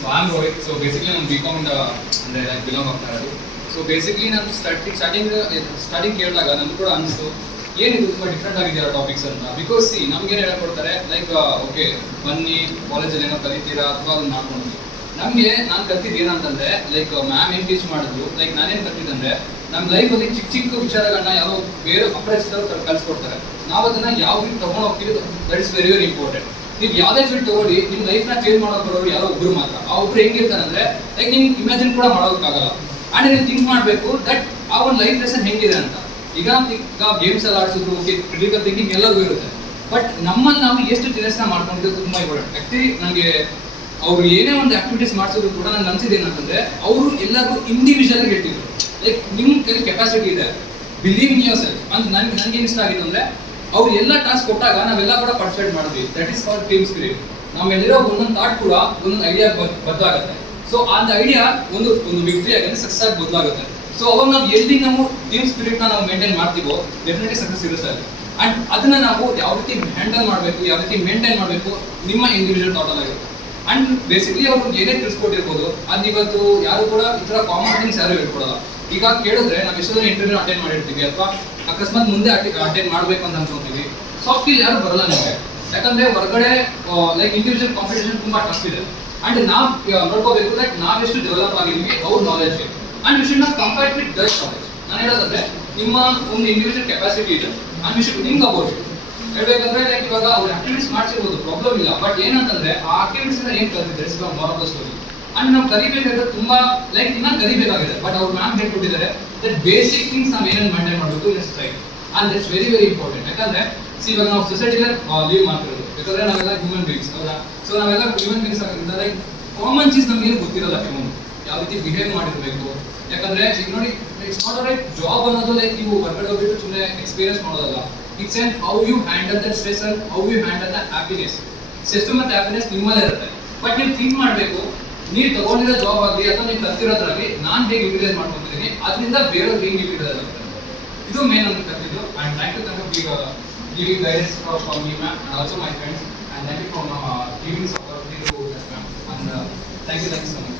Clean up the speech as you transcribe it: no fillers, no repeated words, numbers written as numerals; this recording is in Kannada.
So I'm Rohit. So basically I'm BCom in the ಅಂದ್ರೆ like belong ಆಗ್ತಾ ಇರೋದು. So basically ನಾನು ಸ್ಟಾರ್ಟಿಂಗ್ ಕೇಳಿದಾಗ ನಮ್ಗೆ ಕೂಡ ಅನಿಸ್ತು ಏನಿದು ತುಂಬ ಡಿಫ್ರೆಂಟ್ ಆಗಿದೆಯಾ ಟಾಪಿಕ್ಸ್ ಅಂತ. ಬಿಕಾಸ್ ನಮ್ಗೆ ಏನು ಹೇಳ್ಕೊಡ್ತಾರೆ ಲೈಕ್ ಓಕೆ ಬನ್ನಿ ಕಾಲೇಜಲ್ಲಿ ಏನೋ ಕಲಿತೀರಾ ಅಥವಾ ಅದನ್ನ ಮಾಡ್ಕೊಂಡು ನಮಗೆ ನಾನು ಕಲ್ತಿದ್ದು ಏನಂತಂದ್ರೆ ಲೈಕ್ ಮ್ಯಾಮ್ ಏನು ಟೀಚ್ ಮಾಡಿದ್ರು ಲೈಕ್ ನಾನೇನು ಕಲ್ತಿದ್ದಂದ್ರೆ ನಮ್ಮ ಲೈಫಲ್ಲಿ ಚಿಕ್ಕ ಚಿಕ್ಕ ವಿಚಾರಗಳನ್ನ ಯಾವ ಬೇರೆ ಅಪರಿಚಿತರು ಕಲಿಸ್ಕೊಡ್ತಾರೆ. ನಾವು ಅದನ್ನ ಯಾವ ರೀತಿ ತಗೊಂಡು ಹೋಗ್ತೀವಿ that is very very important. ನೀವು ಯಾವುದೇ ಫೀಲ್ಡ್ ತಗೊಳ್ಳಿ ನಿಮ್ಮ ಲೈಫ್ನ ಚೇಂಜ್ ಮಾಡೋಕೆ ಬರೋರು ಯಾರೋ ಒಬ್ರು ಮಾತ್ರ. ಆ ಒಬ್ರು ಹೆಂಗಿರ್ತಾರೆ ಅಂದ್ರೆ ಲೈಕ್ ನಿಮ್ಗೆ ಇಮ್ಯಾಜಿನ್ ಕೂಡ ಮಾಡೋಕ್ಕಾಗಲ್ಲ. ಆ್ಯಂಡ್ ನೀವು ಥಿಂಕ್ ಮಾಡಬೇಕು ದಟ್ ಆ ಒಂದು ಲೈಫ್ ಲೆಸನ್ ಹೆಂಗಿದೆ ಅಂತ. ಈಗ ಗೇಮ್ಸ್ ಎಲ್ಲ ಆಡಿಸಿದ್ರು ಓಕೆ ಕ್ರಿಟಿಕಲ್ ಥಿಂಕಿಂಗ್ ಎಲ್ಲರಿಗೂ ಇರುತ್ತೆ. ಬಟ್ ನಮ್ಮಲ್ಲಿ ನಾವು ಎಷ್ಟು ತಿರಸ್ಕಾರ ಮಾಡ್ಕೊಂಡಿದ್ದು ತುಂಬ ಇಂಪಾರ್ಟೆಂಟ್. ಆ್ಯಕ್ಚುಲಿ ನನಗೆ ಅವರು ಏನೇ ಒಂದು ಆಕ್ಟಿವಿಟೀಸ್ ಮಾಡಿಸಿದ್ರು ಕೂಡ ನಂಗೆ ಅನ್ಸಿದ್ದು ಏನಂತಂದ್ರೆ ಅವರು ಎಲ್ಲರಿಗೂ ಇಂಡಿವಿಜುವಲ್ ಆಗಿ ಹೇಳ್ತಿದ್ರು ಲೈಕ್ ನಿಮ್ಮ ಕೈಲಿ ಕೆಪಾಸಿಟಿ ಇದೆ, ಬಿಲೀವ್ ಇನ್ ಯೋರ್ ಸೆಲ್ಫ್ ಅಂತ. ನನಗೆ ಏನು ಇಷ್ಟ ಆಗಿತ್ತು ಅಂದ್ರೆ ಅವ್ರು ಎಲ್ಲ ಟಾಸ್ಕ್ ಕೊಟ್ಟಾಗ ನಾವೆಲ್ಲ ಕೂಡ ಪಾರ್ಟಿಸಿಪೇಟ್ ಮಾಡಿದ್ವಿ. That is called team spirit. ನಮ್ಮೆಲ್ಲಿರೋ ಒಂದೊಂದು ಥಾಟ್ ಕೂಡ ಒಂದೊಂದು ಐಡಿಯಾ ಬದಲಾಗುತ್ತೆ. ಸೊ அந்த ಐಡಿಯಾ ಒಂದು ವಿಕ್ಟರಿ ಆಗಿ ಸಕ್ಸಸ್ ಆಗಿ ಬದಲಾಗುತ್ತೆ. ಸೊ ಅವಾಗ ನಾವು ಎಲ್ಲಿ ನಾವು ಟೀಮ್ ಸ್ಪಿರಿಟ್ನ ನಾವು ಮೇಂಟೈನ್ ಮಾಡ್ತೀವೋ ಡೆಫಿನೆಟ್ಲಿ ಸಕ್ಸಸ್ ಇರುತ್ತೆ. ಅಂಡ್ ಅದನ್ನ ನಾವು ಯಾವ ರೀತಿ ಹ್ಯಾಂಡಲ್ ಮಾಡಬೇಕು, ಯಾವ ರೀತಿ ಮೇಂಟೈನ್ ಮಾಡಬೇಕು ನಿಮ್ಮ ಇಂಡಿವಿಜುವಲ್ ಥಾಟ್ ಆಗಿರುತ್ತೆ. ಅಂಡ್ ಬೇಸಿಕಲಿ ಅವ್ರು ಏನೇ ತಿಳಿಸ್ಕೊಟ್ಟಿರ್ಬೋದು ಅದು ಇವತ್ತು ಯಾರು ಕೂಡ ಈ ಥರ ಕಾಮನ್ ಥಿಂಗ್ಸ್ ಯಾರು ಹೇಳ್ಕೊಡಲ್ಲ. ಈಗ ಕೇಳಿದ್ರೆ ನಾವು ಎಷ್ಟೊಂದು ಇಂಟರ್ವ್ಯೂ ಅಟೆಂಡ್ ಮಾಡಿರ್ತೀವಿ ಅಥವಾ ಅಕಸ್ಮಾತ್ ಮುಂದೆ ಅಟೆಂಡ್ ಮಾಡಬೇಕು ಅಂತ ಅನ್ಕೊಂತೀವಿ. ಸಾಫ್ಟ್ ಸ್ಕಿಲ್ ಯಾರು ಬರಲ್ಲ ನಿಮಗೆ, ಯಾಕಂದ್ರೆ ಹೊರಗಡೆ ಲೈಕ್ ಇಂಡಿವಿಜುವಲ್ ಕಾಂಪಿಟೇಷನ್ ತುಂಬಾ ಟಫ್ ಇದೆ. ಅಂಡ್ ನಾವು ನೋಡ್ಕೋಬೇಕು ದಟ್ ನಾವೆಷ್ಟು ಡೆವಲಪ್ ಆಗಿದ್ವಿ ಅವ್ರ knowledge. And we should not compare with that knowledge. ನಾನು ಹೇಳೋದಂದ್ರೆ ನಿಮ್ಮ ಒಂದು ಇಂಡಿವಿಜುವಲ್ ಕೆಪಾಸಿಟಿ ಇದೆ and we should think about it. ಹೇಳ್ಬೇಕಂದ್ರೆ ಲೈಕ್ ಇವಾಗ ಅವ್ರು ಆಕ್ಟಿವಿಟೀಸ್ ಮಾಡ್ಸಿರ್ಬೋದು, ಪ್ರಾಬ್ಲಮ್ ಇಲ್ಲ. ಬಟ್ ಏನಂತಂದ್ರೆ ಆ ಆಕ್ಟಿವಿಟೀಸ್ ಏನು ಕಲ್ತಿದ್ದಾರೆ is more of the story. And ನಾವು ಕಲಿಬೇಕಾದ್ರೆ ತುಂಬಾ ಲೈಕ್ ಇನ್ನ ಕಲಿಬೇಕಾಗಿದೆ. ಬಟ್ ಅವ್ರು ಮ್ಯಾಮ್ ಹೇಳ್ಕೊಟ್ಟಿದ್ದಾರೆ ದಟ್ ಬೇಸಿಕ್ ಥಿಂಗ್ಸ್ ನಾವು ಏನೇನು ಮೇಂಟೈನ್ ಮಾಡಬೇಕು let's try. And that's very very important. ಯಾಕಂದ್ರೆ ಇವಾಗ ನಾವು ಸೊಸೈಟಿಗೆ ಲೀವ್ ಮಾಡ್ತಿರೋದು ಯಾಕಂದ್ರೆ ನಾವೆಲ್ಲ ಹ್ಯೂಮನ್ ಬೀಯಿಂಗ್ಸ್ ಹೌದಾ. ಸೊ ನಾವೆಲ್ಲ ಹ್ಯೂಮನ್ ಬೀಯಿಂಗ್ಸ್ ಆಗಿದ್ದರಿಂದ ಲೈಕ್ ಕಾಮನ್ ಚೀಸ್ ನಮ್ಗೆ ಏನು ಗೊತ್ತಿರಲ್ಲ ಕೆಲವೊಂದು ಯಾವ ರೀತಿ ಬಿಹೇವ್ ಮಾಡಿರ್ಬೇಕು. ಯಾಕಂದ್ರೆ ಈಗ ನೋಡಿ ಇಟ್ಸ್ ನಾಟ್ ಲೈಕ್ ಜಾಬ್ ಅನ್ನೋದು ಲೈಕ್ ನೀವು ಹೊರಗಡೆ ಹೋಗ್ಬಿಟ್ಟು ಸುಮ್ಮನೆ ಎಕ್ಸ್ಪೀರಿಯನ್ಸ್ ಮಾಡೋದಲ್ಲ. It's and how you handle the stress and how you handle the happiness. Stress ಮತ್ತು ಹ್ಯಾಪಿನೆಸ್ ನಿಮ್ಮಲ್ಲೇ ಇರುತ್ತೆ. ಬಟ್ ನೀವು ಥಿಂಕ್ ಮಾಡಬೇಕು ನೀವು ತಗೊಂಡಿರೋ ಜಾಬ್ ಆಗಲಿ ಅಥವಾ ನೀವು ಕಲ್ತಿರೋದ್ರಾಗಲಿ ನಾನು ಹೇಗೆ ಯುಟಿಲೈಸ್ ಮಾಡ್ಕೊತಿದ್ದೀನಿ ಅದರಿಂದ ಬೇರೆಯವ್ರು ಹೇಗೆ ಯುಟಿಲೈಸ್ ಆಗುತ್ತೆ. ಇದು ಮೇನ್ ಅಂತ ಕಲ್ತಿದ್ದು. And thank you giving guidance from me ma'am and also my friends, and thank you for giving support to us ma'am, and thank you so much.